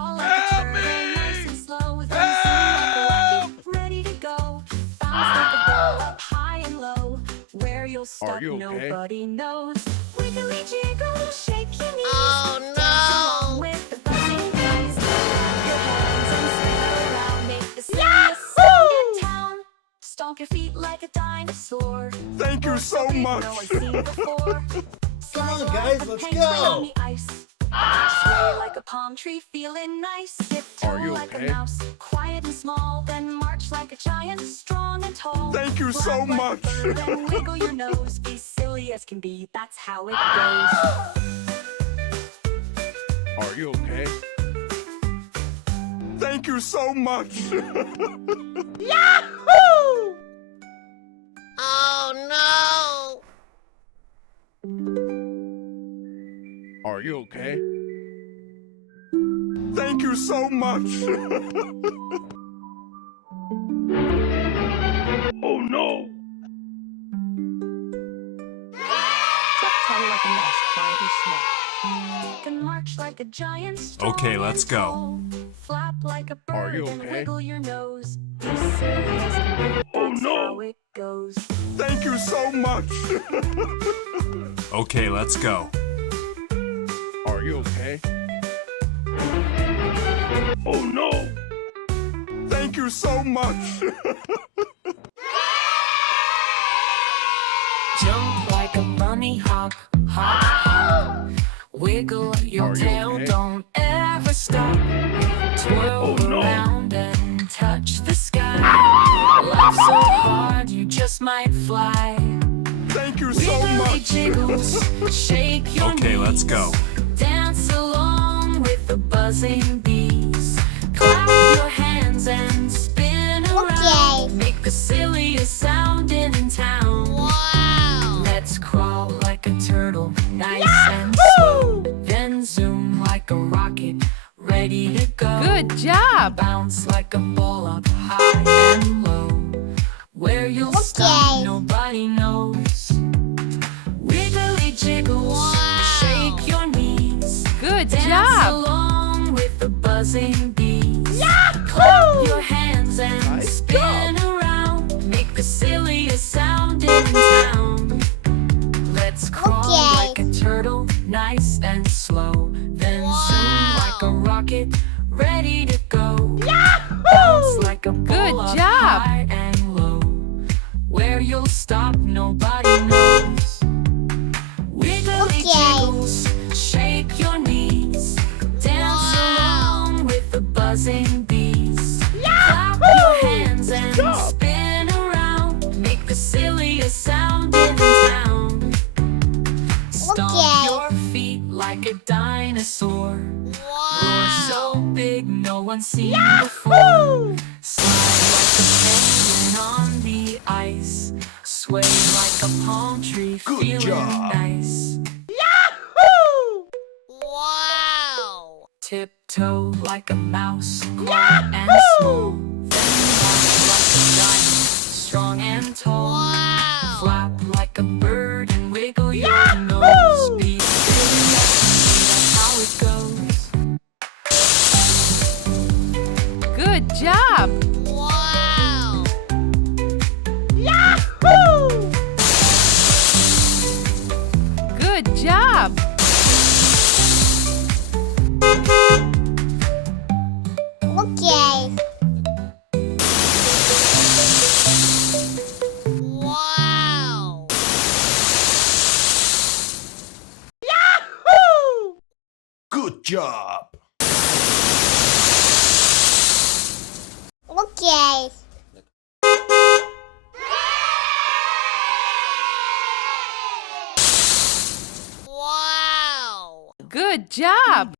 crawl like a turtle, nice and slow. Then zoom like a rocket, ready to go. Bounce like a ball, up high and low. Where you'll stop, nobody knows. Wiggly jiggle, shake your knees. Oh Dance along no! with the buzzing bees. Clap your hands and spin around. Make the silliest sound in town. Stomp your feet like a dinosaur. Thank you so much. No one's seen before. Come on, guys, let's Penguin on go. the ice. Sway like a palm tree, feeling nice. Tiptoe like a mouse, quiet and small. Then march like a giant, strong and tall. Thank you Flap so like a much. bird and wiggle your nose. Be silly as can be, that's how it goes. Are you okay? Thank you so much. Yahoo! Oh Are you okay? Thank you so much. Oh no! Tiptoe like a mouse, quiet and small. Can march like a giant, strong Okay, let's and go. tall. Flap like a bird Are you and okay? wiggle your nose. Be silly as can be, Oh, that's no. how it goes. Thank you so much. Okay, let's go. Are you okay? Oh no! Thank you so much. Jump like a bunny hop, hop, hop. Wiggle your Are you tail, okay? don't ever stop. Twirl Oh, no. around and touch the sky. Laugh so hard you just might fly. Thank you so Wiggly much. jiggles, shake your Okay, let's knees. go. Dance along with the buzzing bees. Clap your hands and spin around. Okay. Make the silliest sound in town. wow! Let's crawl like a turtle, nice and slow. Then zoom like a rocket, ready to go. Good job! Bounce like a ball up high and low. Where you'll stop, Okay. nobody knows. Wiggly jiggles, Wow. shake your knees. Good Dance job! along with the buzzing bees. Yahoo! Clap your hands and Nice spin around. Make the silliest sound in town. Let's crawl Okay. like a turtle, nice and slow. Then zoom like a rocket, ready to go. Bounce like a Good ball up job. high and low. Where you'll stop, nobody knows. Wiggly Okay. jiggles, shake your knees. Dance along with the buzzing bees. Clap your hands and spin around. Make the silliest sound in town. Stomp Okay. your feet like a dinosaur. Roar so big no one's seen before. Slide like a penguin on the ice. Sway like a palm tree, Good feeling job. nice. Yahoo! Wow! Tiptoe like a mouse, quiet and small. Then march like a giant, strong and tall. Wow! Flap like a bird and wiggle your nose. Be silly, that's how it goes. Good job! Wow! Yahoo! Good job! Okay. Wow! Yahoo! Good job. Okay. Wow! Good job!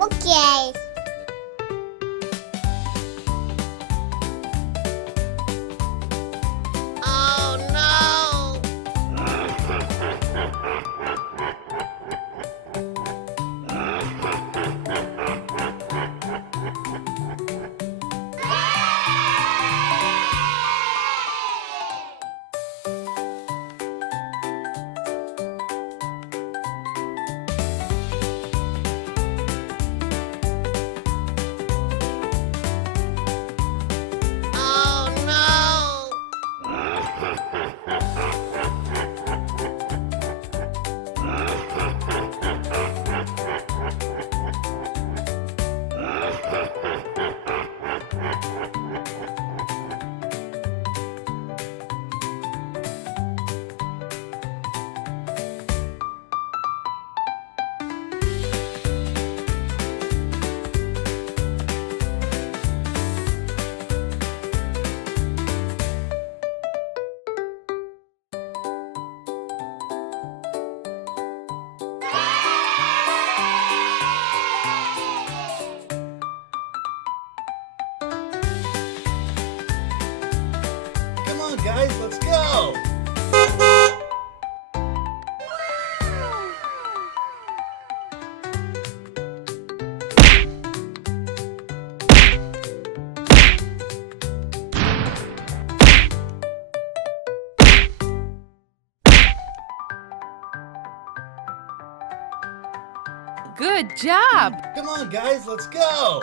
Okay. Oh no! Good job. Come on, guys, let's go.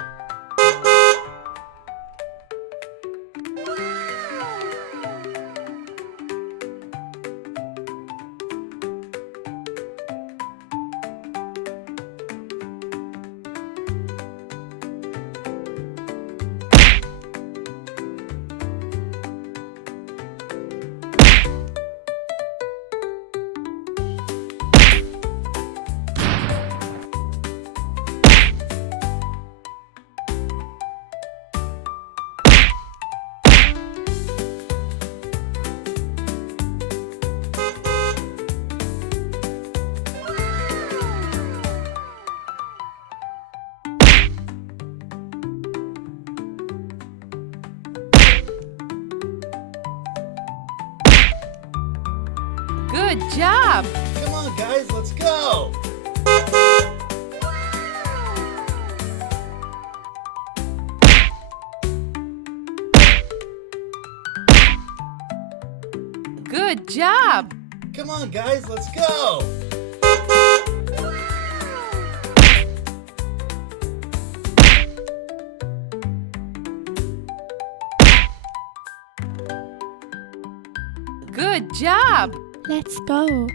Good job. Come on, guys, let's go. Good job. Come on, guys, let's go. Good job. Let's go.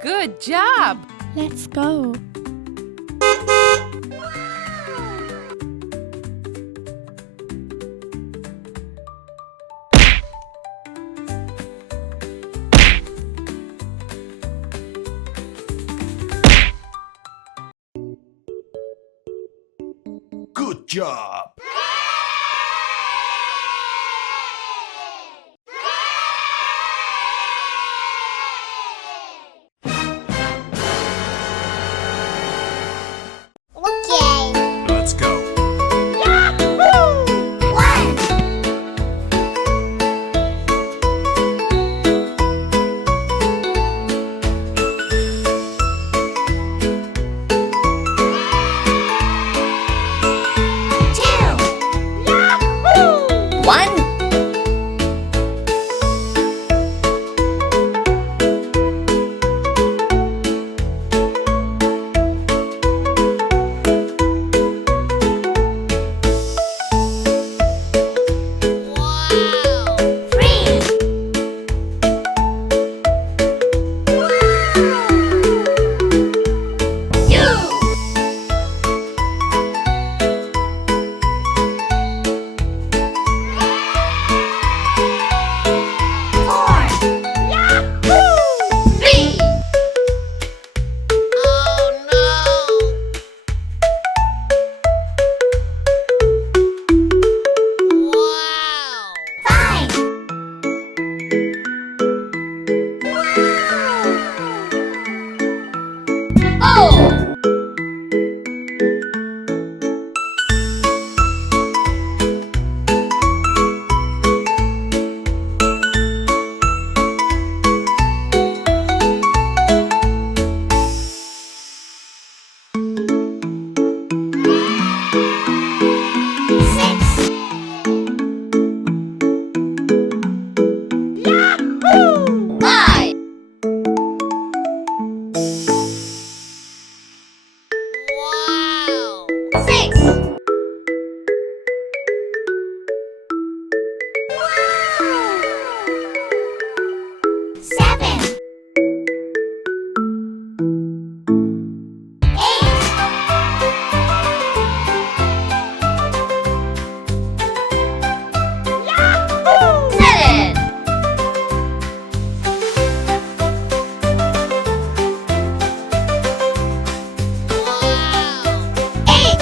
Good job. Let's go. Good job. Okay. Let's go. One. Two. One. Wow. Three. You. Four. Three. Oh no. Wow. Five. Oh. Six. Five. Wow. Six. Seven. Eight. Seven. Wow. Eight.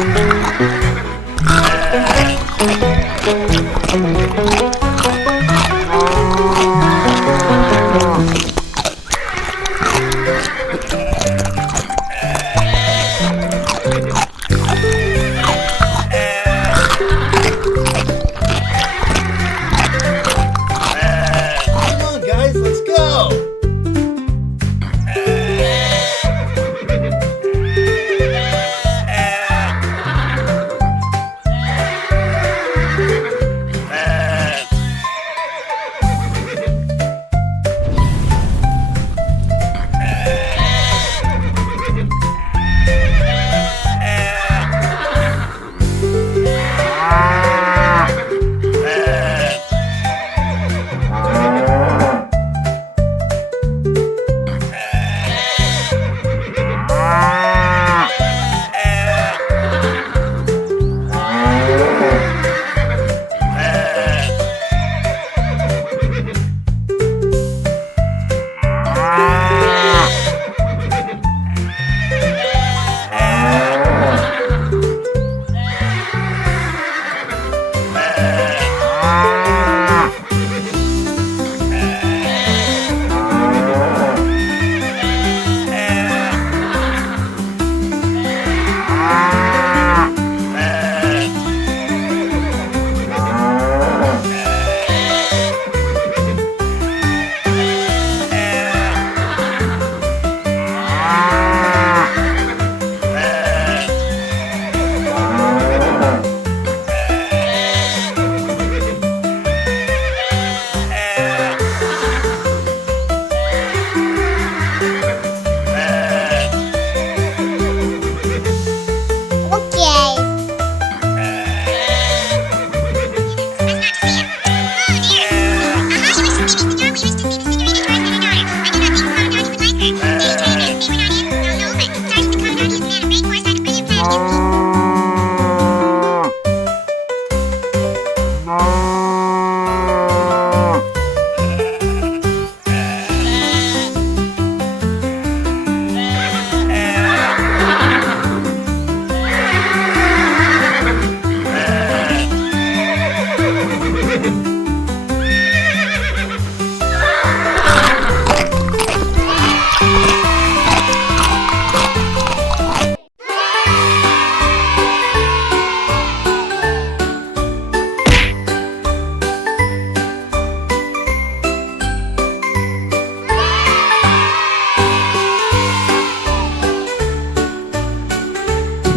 Come on, guys, let's go.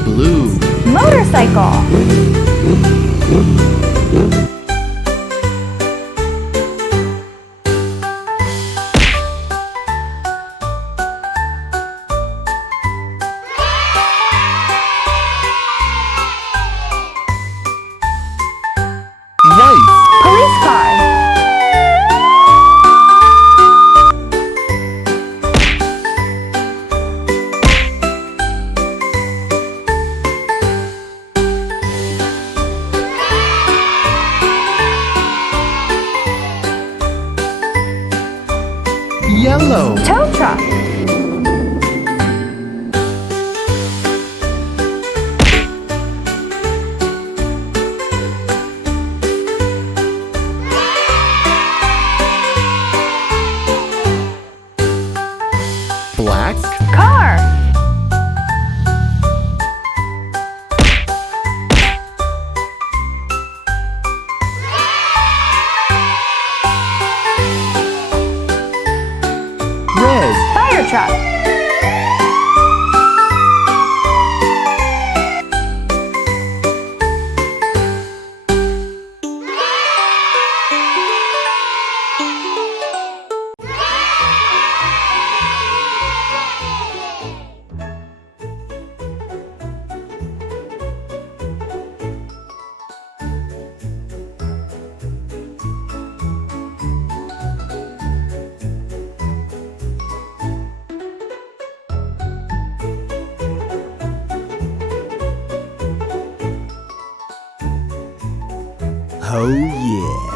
Blue. Motorcycle. White. Police car. Yellow. Tow truck. Black. Car. Red. Fire truck. Oh yeah.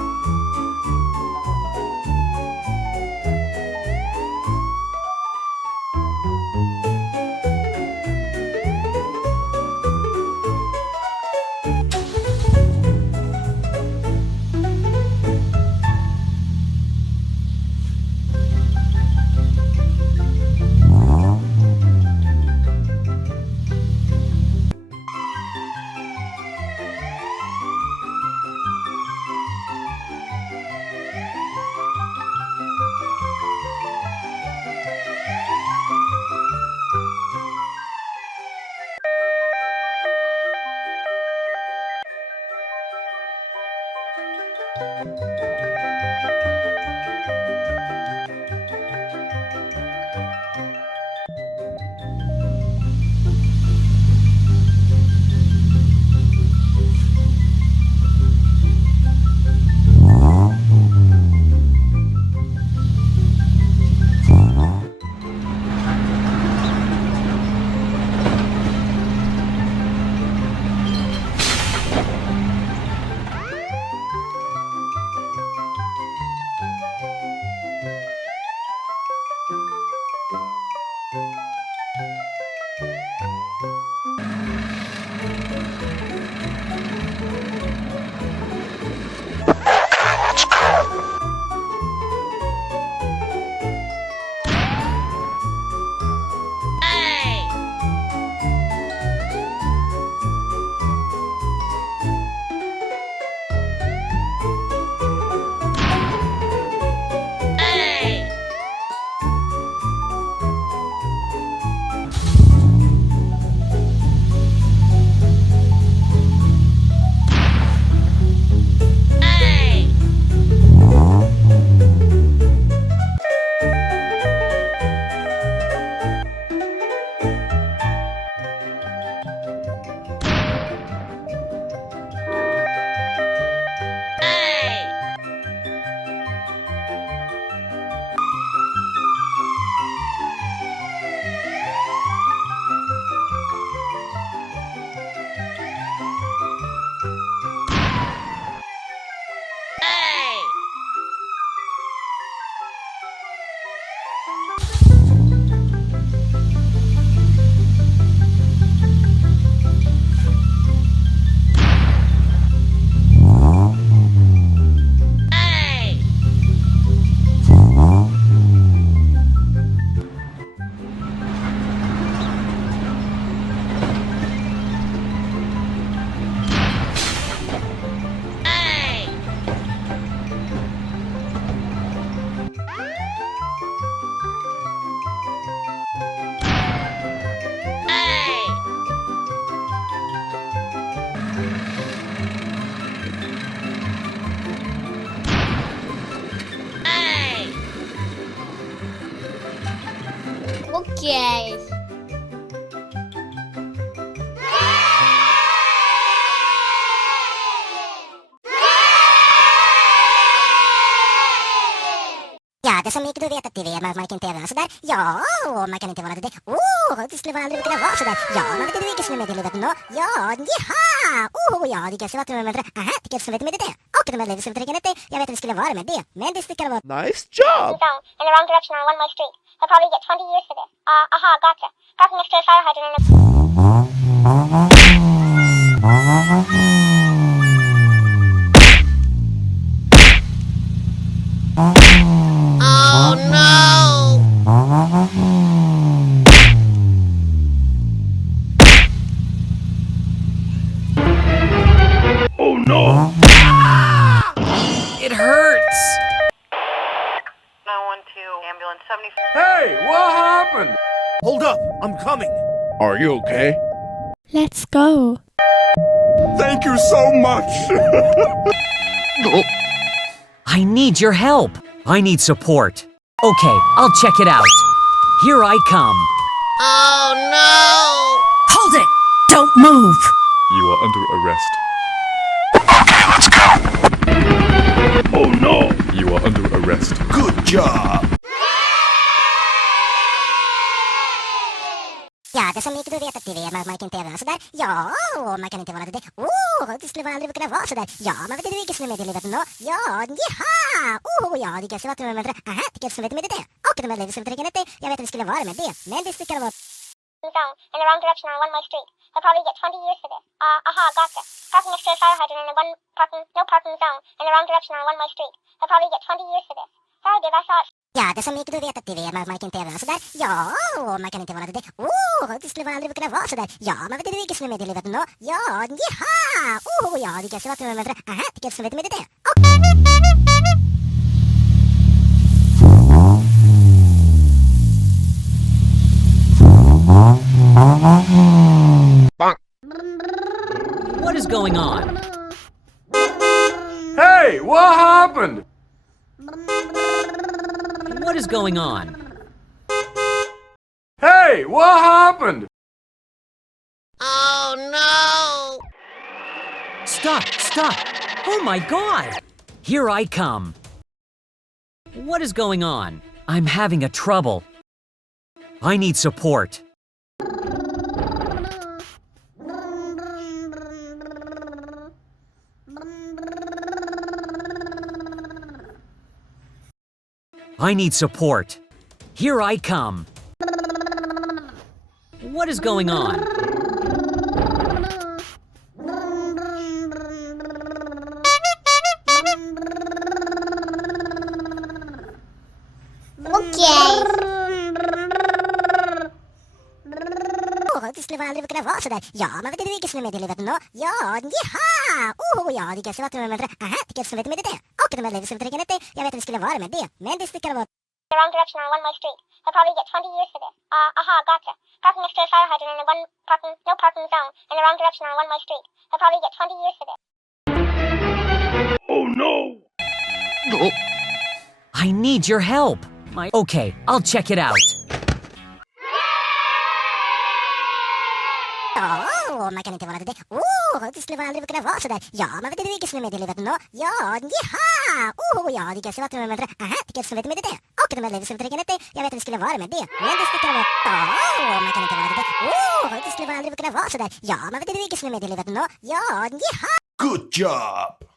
Okay. Ja, det är så mycket du vet att det är, man kan inte göra sådär. Ja, och man kan inte vara det. Det skulle man aldrig kunna vara sådär. Ja, man vet inte vilket som är med i livet. No, ja, jaha. Ja, det kan se vad du menar. Aha, det kan se vad du menar det. Och de här lever inte det. Jag vet att det skulle vara med det. Men det sticker vara. Nice job! Down in the wrong direction on a one-way street. He'll probably get 20 years for this. Aha, gotcha. Crossing next to a fire hydrant in a... Oh no! It hurts! 912, ambulance 70. Hey, what happened? Hold up, I'm coming. Are you okay? Let's go. Thank you so much! I need your help. I need support. Okay, I'll check it out. Here I come. Oh no! Hold it! Don't move! You are under arrest. Okay, let's go. Oh no! You are under arrest. Good job! Ja, det är så mycket du vet att det är, man kan inte göra sådär. Ja, och man kan inte vara det. Det skulle man aldrig kunna vara sådär. Ja, man vet inte vilket som är med i livet. No, ja, jaha. Ja, det kan se vad du menar. Aha, det kan se vad du menar det. Och de här lever inte. Jag vet att det skulle vara med det. Men det sticker vara. Down in the wrong direction on a one-way street. He'll probably get 20 years for this. Aha, gotcha. Crossing next to a fire hydrant in a no parking zone in the wrong direction on a one-way street. He'll probably get 20 years for this. Sorry, dude, I saw it. Ja, det är så mycket du vet att det är, man kan inte göra sådär. Ja, och man kan inte vara det. Det skulle man aldrig kunna vara sådär. Ja, man vet inte vilket som är med i livet. No, ja, jaha. Ja, det kan se vad du menar. Aha, det kan se vad du menar det. What is going on? Hey, Hey, what happened? What is going on? Hey, what happened? Stop! Stop! Oh my god! Here I come. What is going on? I'm having a trouble. I need support. I need support. Here I come. What is going on? Det skulle väl aldrig kunna vara sådär. Ja, man vet inte vilket som är meddelandet nå. Ja, jaha! Ja, det kanske var till med det. Aha, det kanske vet med det. Och det med det som trycker det. Jag vet inte skulle vara med det. Men det sticker vara The wrong direction on a one-way street. He'll probably get 20 years for this. Aha, gotcha. Parking next to a fire hydrant in a no parking zone in the wrong direction on a one-way street. He'll probably get 20 years for this. Oh no! I need your help. Okay, I'll check it out. Man kan inte vara det. Det skulle väl aldrig kunna vara sådär. Ja, man vet inte vilket som är meddelandet nå. Ja, jaha! Ja, det kanske var till med det. Aha, det kanske vet med det. Och det med det som trycker det. Jag vet inte skulle vara med det. Men det sticker vara man kan inte vara det. Det skulle väl aldrig kunna vara sådär. Ja, man vet inte vilket som är meddelandet nå. Ja, jaha! Good job!